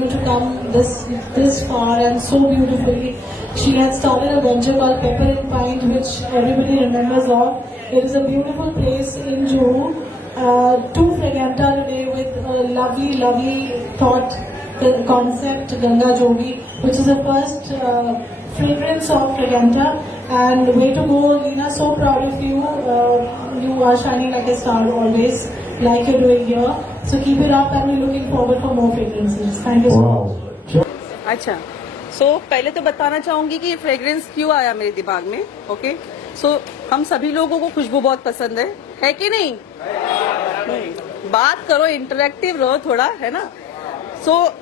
able to come this far and so beautifully. She had started a venture called Pepper and Pint, which everybody remembers of. It is a beautiful place in Juhu. To Fraganta today with a lovely thought, the concept Ganga Jogi, which is the first fragrance of Fraganta. And way to go, Leena, so proud of you. You are shining like a star always, like you're doing here. So keep it up and we're looking forward for more fragrances. Thank you so much. अच्छा, पहले तो बताना चाहूंगी कि fragrance क्यों आया मेरे दिमाग में. ओके, हम सभी लोगों को खुशबू बहुत पसंद है कि नहीं? बात करो, इंटरेक्टिव रहो थोड़ा, है ना.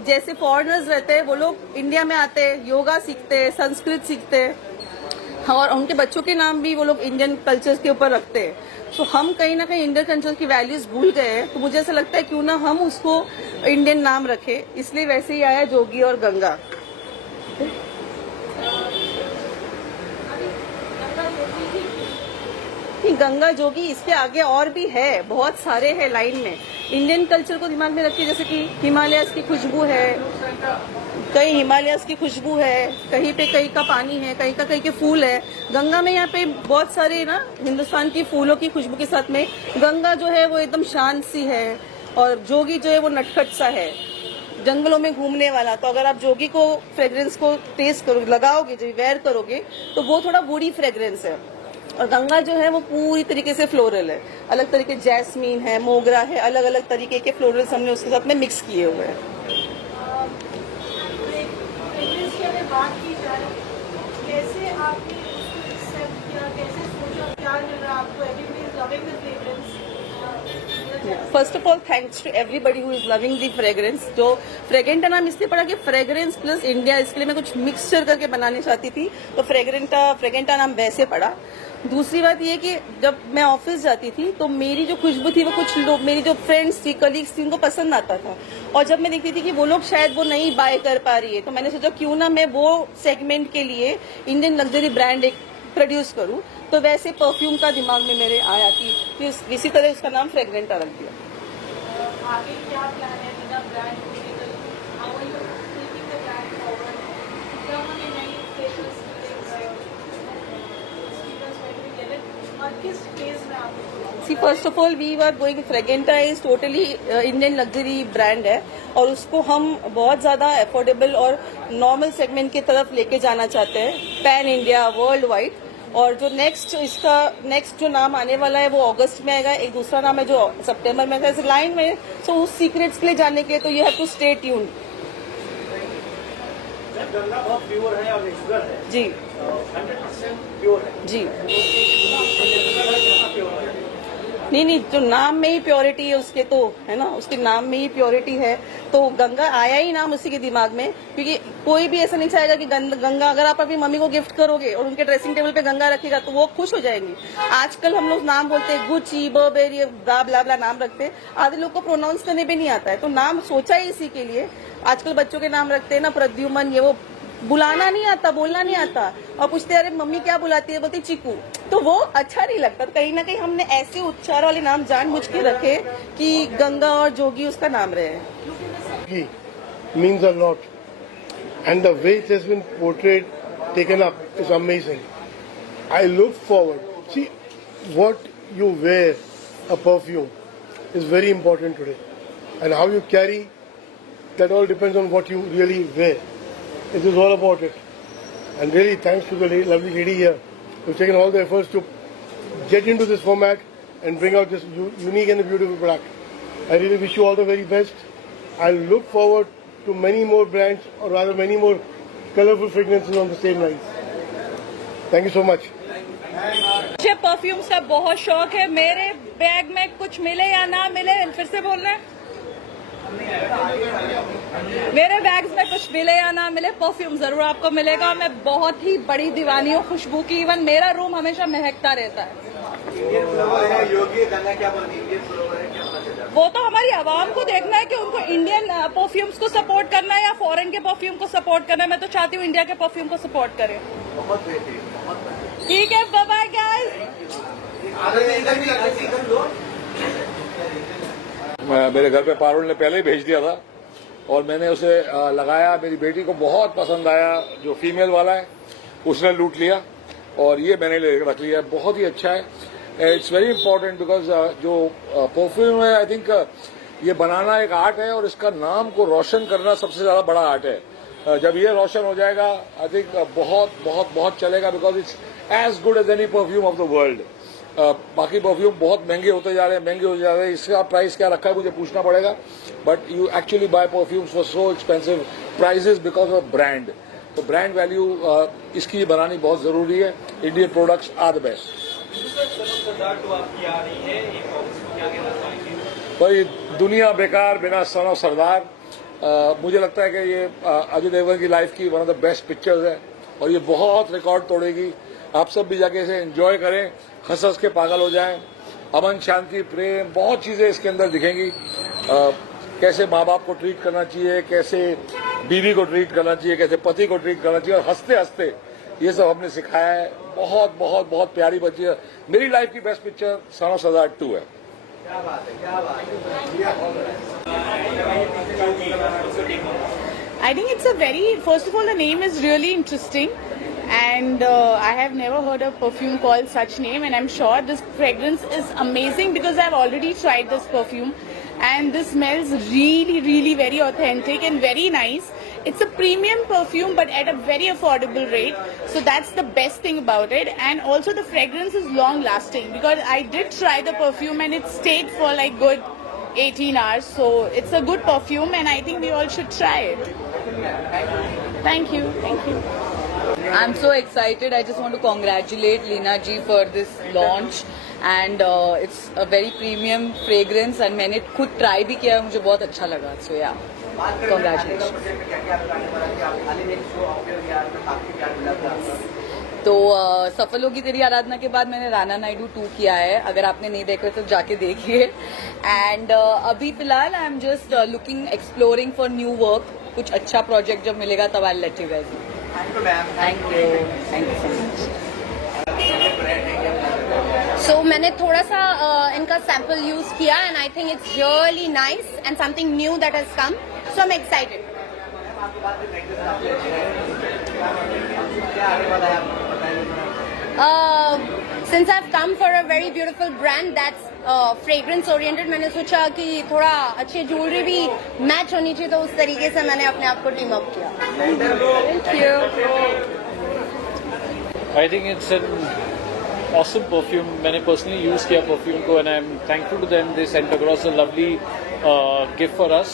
जैसे फॉरेनर्स रहते हैं, वो लोग इंडिया में आते हैं, योगा सीखते हैं, संस्कृत सीखते हैं, और उनके बच्चों के नाम भी वो लोग इंडियन कल्चर के ऊपर रखते हैं. हम कहीं ना कहीं इंडियन कल्चर की वैल्यूज भूल गए हैं. तो मुझे ऐसा लगता है क्यों ना हम उसको इंडियन नाम रखें, इसलिए वैसे ही आया जोगी और गंगा. गंगा जोगी, इसके आगे और भी है, बहुत सारे हैं लाइन में. इंडियन कल्चर को दिमाग में रखिए, जैसे कि हिमालयस की खुशबू है, कहीं हिमालयस की खुशबू है, कहीं पे कहीं का पानी है, कहीं के फूल है. गंगा में यहाँ पे बहुत सारे ना हिंदुस्तान की फूलों की खुशबू के साथ में गंगा जो है वो एकदम शांत सी है, और जोगी जो है वो नटखट सा है, जंगलों में घूमने वाला. तो अगर आप जोगी को फ्रेग्रेंस को टेस्ट करोगे, लगाओगे, जो वेयर करोगे, तो वो थोड़ा बूढ़ी फ्रेग्रेंस है. और गंगा जो है वो पूरी तरीके से फ्लोरल है, अलग तरीके, जैस्मीन है, मोगरा है, अलग अलग तरीके के फ्लोरल्स हमने उसके साथ में मिक्स किए हुए हैं. बात की जाए, कैसे आपने उसको एक्सेप्ट किया, कैसे सोचा, क्या मिल रहा आपको? Everybody is loving the fragrance. First of all thanks to everybody who is loving the fragrance. जो फ्रेगेंटा नाम इसलिए पड़ा कि फ्रेग्रेंस प्लस इंडिया, इसके लिए मैं कुछ मिक्सचर करके बनाने चाहती थी, तो फ्रेगेंटा नाम वैसे पड़ा. दूसरी बात ये कि जब मैं ऑफिस जाती थी तो मेरी जो खुशबू थी वो कुछ लोग, मेरी जो फ्रेंड्स थी, कलीग्स थी, उनको पसंद आता था. और जब मैं देखती थी कि वो लोग शायद वो नहीं बाय कर पा रही है, तो मैंने सोचा क्यों ना मैं वो सेगमेंट के लिए इंडियन लग्जरी ब्रांड एक प्रोड्यूस करूं. तो वैसे परफ्यूम का दिमाग में मेरे आया कि इसी तरह उसका नाम फ्रेग्रेंटा रख दिया. आगे क्या प्लान है बिना ब्रांड को लेकर? How are you taking the brand forward? क्या हमें नई फ्रेग्रेंस और किस फेज में आप? See, first of all, we were going, Fragenta is totally Indian luxury brand है, और उसको हम बहुत ज्यादा अफोर्डेबल और नॉर्मल सेगमेंट की तरफ लेके जाना चाहते हैं, पैन इंडिया, वर्ल्ड वाइड. और जो नेक्स्ट जो नाम आने वाला है वो अगस्त में आएगा. एक दूसरा नाम है जो सितंबर में आएगा, लाइन में. सो उस सीक्रेट्स के लिए जानने के लिए तो you have to stay tuned. Ganga बहुत प्योर है और नेचुरल है जी, 100% प्योर है जी. नहीं, जो नाम में ही प्योरिटी है उसके, तो है ना, उसके नाम में ही प्योरिटी है. तो गंगा आया ही नाम उसी के दिमाग में, क्योंकि कोई भी ऐसा नहीं चाहेगा कि गंगा, अगर आप अपनी मम्मी को गिफ्ट करोगे और उनके ड्रेसिंग टेबल पे गंगा रखेगा तो वो खुश हो जाएंगी. आजकल हम लोग नाम बोलते हैं, गुची, बर्बेरी, ब्ला ब्ला ब्ला नाम रखते हैं, आधे लोग को प्रोनाउंस करने भी नहीं आता है. तो नाम सोचा ही इसी के लिए. आजकल बच्चों के नाम रखते हैं ना, प्रद्युमन, ये वो, बुलाना नहीं आता, बोलना नहीं आता, और पूछते अरे मम्मी क्या बुलाती है, बोलती चीकू. तो वो अच्छा नहीं लगता. तो कहीं ना कहीं हमने ऐसे उच्चार वाले नाम जानबूझ के रखे कि गंगा और जोगी उसका नाम रहे. Means a lot, and the way it has been portrayed, taken up, is amazing. I look forward. See, what you wear, a perfume, is very important today, and how you carry, that all depends on what you really wear. It is all about it. And really thanks to the lovely lady here who's taken all the efforts to get into this format and bring out this unique and beautiful product. I really wish you all the very best. I look forward to many more brands, or rather many more colorful fragrances on the same lines. Thank you so much. मुझे perfumes का बहुत शौक है. मेरे bag में कुछ मिले या ना मिले, फिर से बोलना है, मेरे बैग्स में कुछ मिले या ना मिले, परफ्यूम जरूर आपको मिलेगा. मैं बहुत ही बड़ी दीवानी हूँ खुशबू की. इवन मेरा रूम हमेशा महकता रहता है. वो तो हमारी आवाम को देखना है कि उनको इंडियन परफ्यूम्स को सपोर्ट करना है या फॉरेन के परफ्यूम को सपोर्ट करना है. मैं तो चाहती हूँ इंडिया के परफ्यूम को सपोर्ट करें. ठीक है, बाय बाय गाइस. मेरे घर पे पारुल ने पहले ही भेज दिया था, और मैंने उसे लगाया, मेरी बेटी को बहुत पसंद आया, जो फीमेल वाला है उसने लूट लिया और ये मैंने रख लिया। बहुत ही अच्छा है। इट्स वेरी इंपॉर्टेंट बिकॉज जो परफ्यूम है, आई थिंक ये बनाना एक आर्ट है और इसका नाम को रोशन करना सबसे ज्यादा बड़ा आर्ट है। जब ये रोशन हो जाएगा आई थिंक बहुत बहुत बहुत चलेगा, because it's as good as any perfume of the world. बाकी परफ्यूम बहुत महंगे होते जा रहे हैं, इसका प्राइस क्या रखा है मुझे पूछना पड़ेगा, but you actually buy perfumes for so expensive prices because of brand. तो ब्रांड वैल्यू इसकी बनानी बहुत जरूरी है। Indian products are the best. भाई दुनिया बेकार बिना सन ऑफ सरदार, मुझे लगता है कि ये अजय देवगन की लाइफ की one of the best pictures है और ये बहुत रिकॉर्ड तोड़ेगी। आप सब भी जाके इसे एंजॉय करें, हंस हंस के पागल हो जाएं। अमन, शांति, प्रेम, बहुत चीजें इसके अंदर दिखेंगी। कैसे माँ बाप को ट्रीट करना चाहिए, कैसे बीवी को ट्रीट करना चाहिए, कैसे पति को ट्रीट करना चाहिए, और हंसते हंसते ये सब हमने सिखाया है। बहुत बहुत बहुत प्यारी बच्ची है। मेरी लाइफ की बेस्ट पिक्चर सन ऑफ सरदार 2 है। I think it's a very, first of all, the name is really interesting, and I have never heard a perfume called such name, and I'm sure this fragrance is amazing because I've already tried this perfume, and this smells really, really very authentic and very nice. It's a premium perfume, but at a very affordable rate, so that's the best thing about it. And also the fragrance is long lasting because I did try the perfume and it stayed for like good 18 hours, so it's a good perfume and I think we all should try it. Thank you. I'm so excited. I just want to congratulate Leena ji for this launch, and it's a very premium fragrance and मैंने खुद try भी किया, मुझे बहुत अच्छा लगा. So yeah, congratulations. तो सफल होगी तेरी आराधना के बाद मैंने राणा नायडू 2 किया है। अगर आपने नहीं देखा तो जाके देखिए। एंड अभी फिलहाल I am just looking, exploring for new work. कुछ अच्छा प्रोजेक्ट जब मिलेगा तब I let you guys. Thank you so much. So मैंने थोड़ा सा इनका सैंपल यूज किया and I think it's really nice and something new that has come, so I am excited. Since I've come for a very beautiful brand that's fragrance oriented, मैंने सोचा कि थोड़ा अच्छी ज्वेलरी भी मैच होनी चाहिए, तो उस तरीके से मैंने अपने आप को टीम अप किया। Thank you. I think it's an awesome perfume. मैंने personally use किया perfume को and I'm thankful to them. They sent across a lovely gift for us.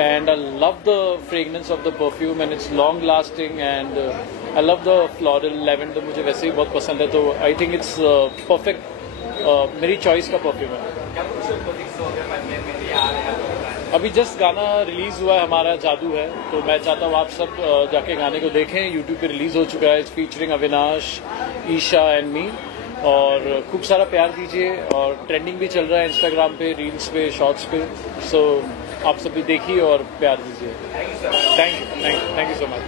And I love the fragrance of the perfume and it's long lasting, and I love the floral lavender, मुझे वैसे ही बहुत पसंद है, तो I think it's perfect, मेरी choice का perfume है। अभी जस्ट गाना रिलीज हुआ है हमारा, जादू है, तो मैं चाहता हूँ आप सब जाके गाने को देखें। यूट्यूब पे रिलीज हो चुका है, featuring Avinash, Isha and me, और खूब सारा प्यार दीजिए। और ट्रेंडिंग भी चल रहा है इंस्टाग्राम पे, रील्स पे, शॉर्ट्स पे, सो आप सब भी देखिए और प्यार दीजिए। Thank you so much.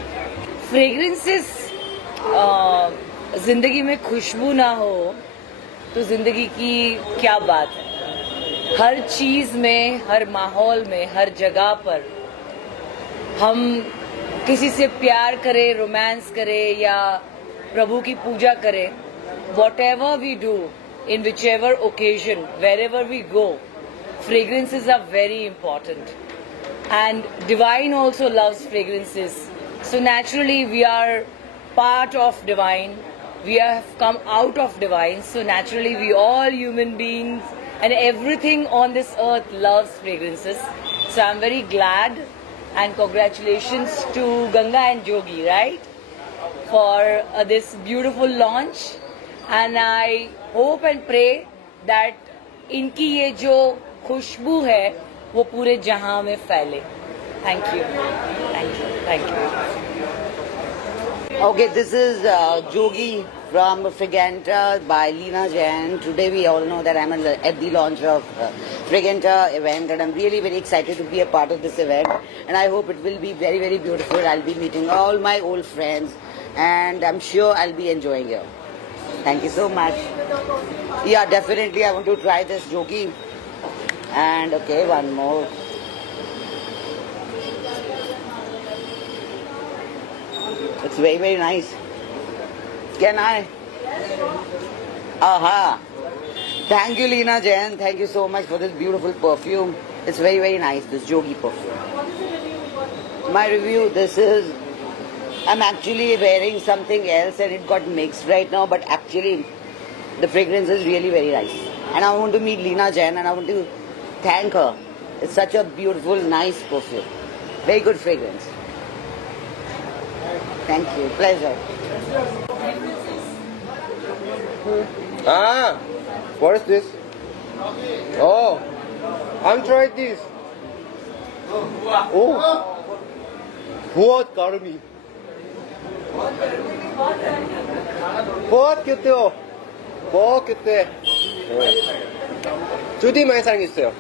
Fragrances, जिंदगी में खुशबू ना हो तो जिंदगी की क्या बात है। हर चीज में, हर माहौल में, हर जगह पर हम किसी से प्यार करें, रोमांस करें या प्रभु की पूजा करें, whatever we do, in whichever occasion, wherever we go, fragrances are very important, and divine also loves fragrances, so naturally we are part of divine, we have come out of divine, so naturally we all human beings and everything on this earth loves fragrances. So I'm very glad, and congratulations to Ganga and Jogi, right, for this beautiful launch, and I hope and pray that इनकी ये जो खुशबू है वो पूरे जहां में फैले। Thank you. Okay, this is Jogi from Fraganta by Leena Jain. Today we all know that I'm at the launch of Fraganta event, and I'm really very excited to be a part of this event, and I hope it will be very, very beautiful. I'll be meeting all my old friends and I'm sure I'll be enjoying it. Thank you so much. Yeah, definitely I want to try this Jogi. And okay, one more. It's very, very nice. Can I? Aha. Thank you, Leena Jain. Thank you so much for this beautiful perfume. It's very, very nice, this Jogi perfume. My review, this is, I'm actually wearing something else and it got mixed right now, but actually the fragrance is really very nice. And I want to meet Leena Jain and I want to thank her. It's such a beautiful, nice perfume. Very good fragrance. Thank you. Pleasure. Ah, what is this? Oh, I'm trying this. Oh, बहुत गर्मी बहुत 큐트요 बहुत 큐트해 주디 많이 사랑했어요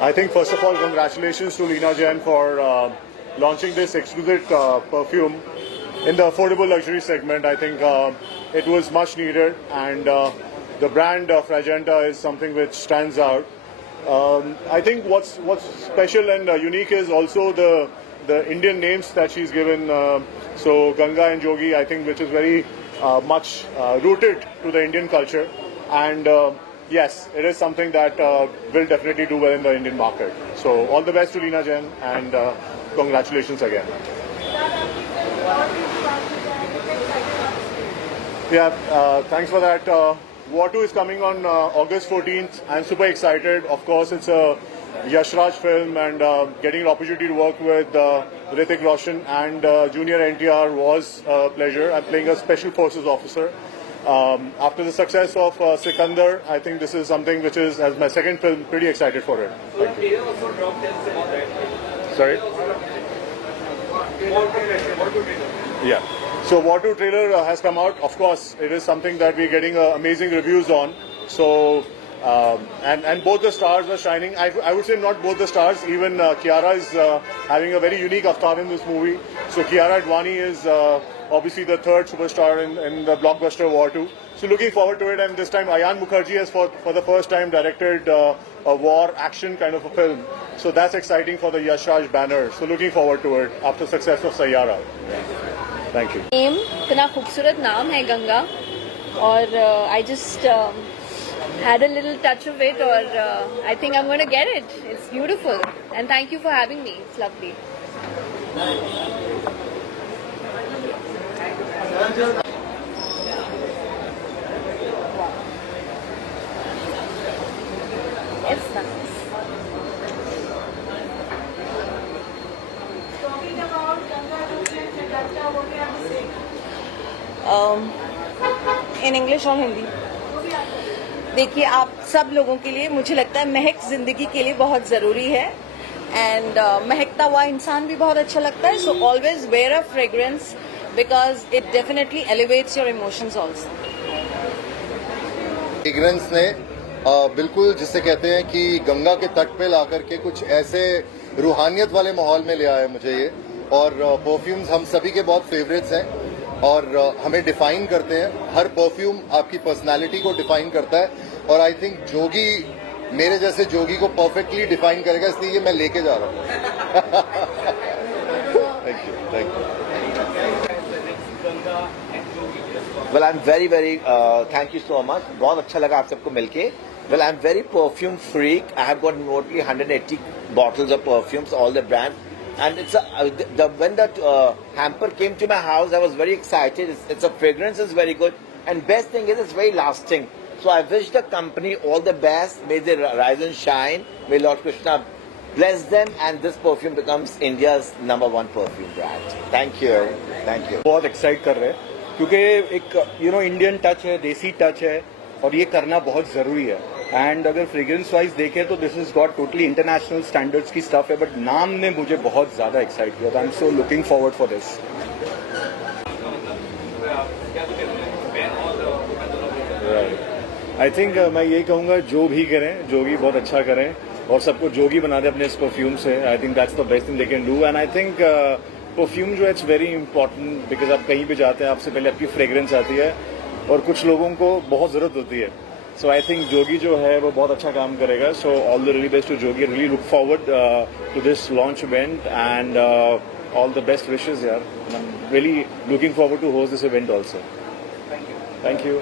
I think first of all, congratulations to Leena Jain for launching this exquisite perfume in the affordable luxury segment. I think it was much needed, and the brand Fragenta is something which stands out. I think what's special and unique is also the Indian names that she's given. So Ganga and Jogi, I think, which is very much rooted to the Indian culture, and yes, it is something that will definitely do well in the Indian market. So all the best to Leena Jain, and congratulations again. Yeah, thanks for that. War 2 is coming on August 14th. I'm super excited. Of course, it's a Yash Raj film, and getting an opportunity to work with Hrithik Roshan and Junior NTR was a pleasure. I'm playing a Special Forces officer. After the success of Sikandar, I think this is something which is, as my second film, pretty excited for it. Thank you. Sorry? Yeah. So War 2 trailer has come out. Of course, it is something that we're getting amazing reviews on. So, and both the stars are shining. I would say not both the stars. Even Kiara is having a very unique avatar in this movie. So Kiara Advani is obviously the third superstar in the blockbuster War 2. So looking forward to it. And this time Ayan Mukherjee has for the first time directed a war action kind of a film. So that's exciting for the Yash Raj banner. So looking forward to it after success of Sayyara. Thank you. इतना खूबसूरत नाम है गंगा और I just had a little touch of it और I think I'm going to get it. It's beautiful and thank you for having me. It's lovely. It's nice. In English और हिंदी देखिए आप सब लोगों के लिए मुझे लगता है महक जिंदगी के लिए बहुत ज़रूरी है एंड महकता हुआ इंसान भी बहुत अच्छा लगता है so always wear a fragrance because it definitely elevates your emotions also fragrance ने बिल्कुल जिसे कहते हैं कि गंगा के तट पे लाकर के कुछ ऐसे रूहानियत वाले माहौल में ले आया है मुझे ये और परफ्यूम्स हम सभी के बहुत फेवरेट्स हैं और हमें डिफाइन करते हैं हर परफ्यूम आपकी पर्सनालिटी को डिफाइन करता है और आई थिंक जोगी मेरे जैसे जोगी को परफेक्टली डिफाइन करेगा इसलिए ये मैं लेके जा रहा हूँ thank you Well, I'm very thank you so much. बहुत अच्छा लगा आप सबको मिलके. Well, I'm very perfume freak. I have got mostly 180 bottles of perfumes, all the brands. And it's when that hamper came to my house, I was very excited. It's a fragrance is very good, and best thing is it's very lasting. So I wish the company all the best. May they rise and shine. May Lord Krishna bless them, and this perfume becomes India's #1 perfume brand. Thank you. बहुत excite कर रहे हैं क्योंकि एक Indian touch है, देसी touch है और ये करना बहुत जरूरी है. एंड अगर फ्रेग्रेंस वाइज देखें तो this is got totally international standards की स्टफ है बट नाम ने मुझे बहुत ज्यादा एक्साइट किया था. I am so looking forward for this. I think मैं यही कहूंगा जो भी करें जोगी बहुत अच्छा करें और सबको जोगी बना दे अपने इस परफ्यूम से. I think that's the best thing they can do. And I think perfume जो है इट्स वेरी इंपॉर्टेंट बिकॉज आप कहीं भी जाते हैं आपसे पहले आपकी फ्रेग्रेंस आती है और कुछ लोगों को बहुत जरूरत होती है. सो आई थिंक जोगी जो है वो बहुत अच्छा काम करेगा. So all the really best to Jogi. Really look forward to this launch event and all the best wishes यार. I am really looking forward to host this event also. Thank you.